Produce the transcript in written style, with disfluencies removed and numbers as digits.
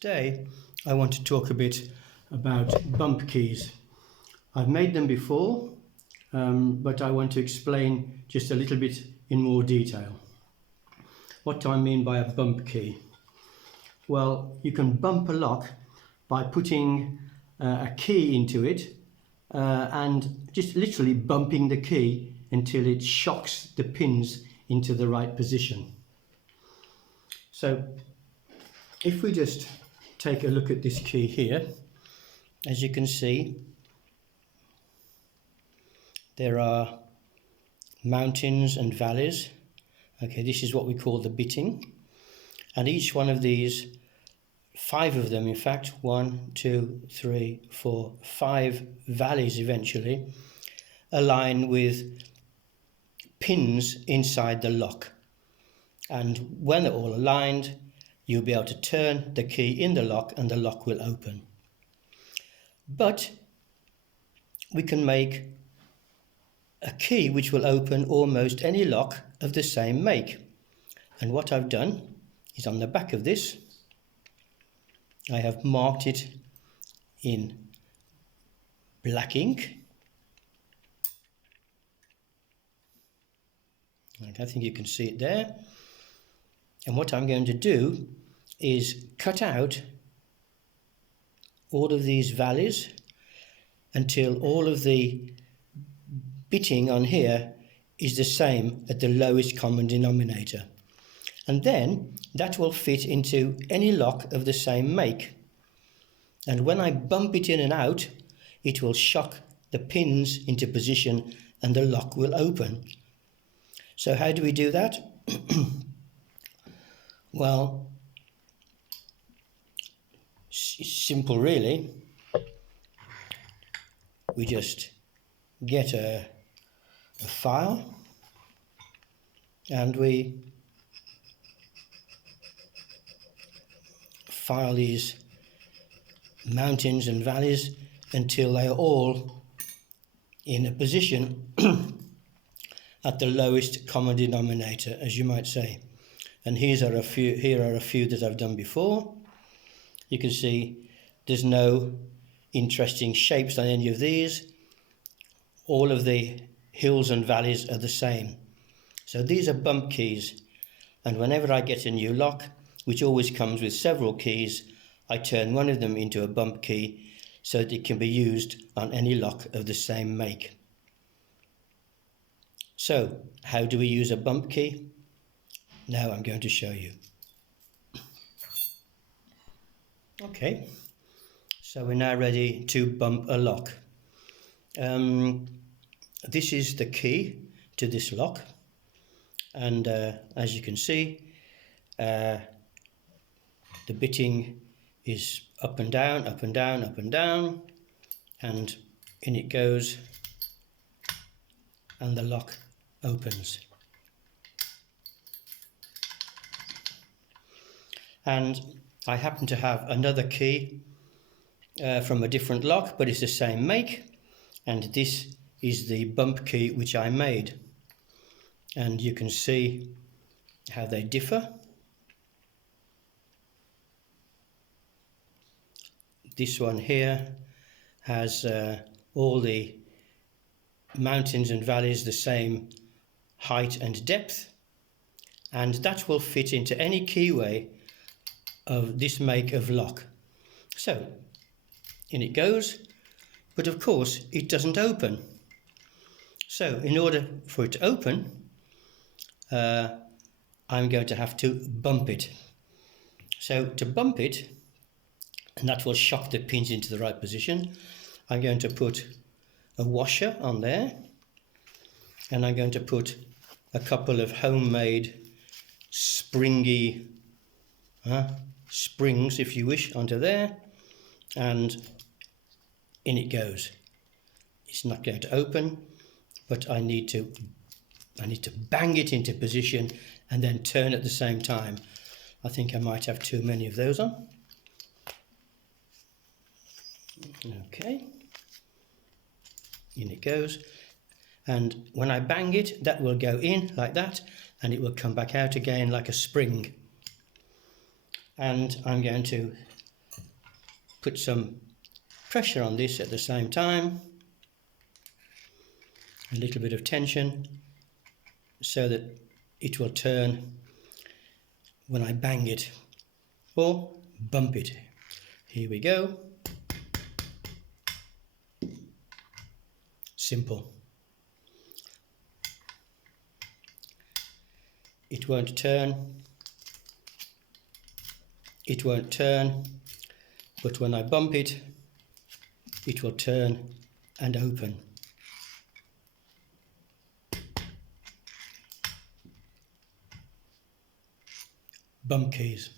Today I want to talk a bit about bump keys. I've made them before, but I want to explain just a little bit in more detail. What do I mean by a bump key? Well, you can bump a lock by putting a key into it and just literally bumping the key until it shocks the pins into the right position. So if we just take a look at this key here, as you can see, there are mountains and valleys. Okay, this is what we call the bitting, and each one of these, 5 of them in fact, 1, 2, 3, 4, 5 valleys eventually, align with pins inside the lock, and when they're all aligned, you'll be able to turn the key in the lock and the lock will open. But we can make a key which will open almost any lock of the same make. And what I've done is, on the back of this, I have marked it in black ink. I think you can see it there. And what I'm going to do is cut out all of these valleys until all of the bitting on here is the same at the lowest common denominator. And then that will fit into any lock of the same make. And when I bump it in and out, it will shock the pins into position and the lock will open. So how do we do that? Well, it's simple really. We just get a file and we file these mountains and valleys until they are all in a position at the lowest common denominator, as you might say. And here are a few that I've done before. You can see there's no interesting shapes on any of these. All of the hills and valleys are the same. So these are bump keys. And whenever I get a new lock, which always comes with several keys, I turn one of them into a bump key so that it can be used on any lock of the same make. So how do we use a bump key? Now I'm going to show you. Okay, so we're now ready to bump a lock. This is the key to this lock, and as you can see, the bitting is up and down, up and down, up and down, and in it goes, and the lock opens. And I happen to have another key from a different lock, but it's the same make, and this is the bump key which I made. And you can see how they differ. This one here has all the mountains and valleys the same height and depth, and that will fit into any keyway of this make of lock. So in it goes, but of course it doesn't open. So in order for it to open, I'm going to have to bump it. So to bump it, and that will shock the pins into the right position, I'm going to put a washer on there, and I'm going to put a couple of homemade springy springs, if you wish, onto there, and in it goes. It's not going to open, but I need to bang it into position and then turn at the same time. I think I might have too many of those on. Okay, in it goes, and when I bang it, that will go in like that, and it will come back out again like a spring. And I'm going to put some pressure on this at the same time, a little bit of tension, so that it will turn when I bang it or bump it. Here we go. Simple. It won't turn, but when I bump it, it will turn and open. Bump keys.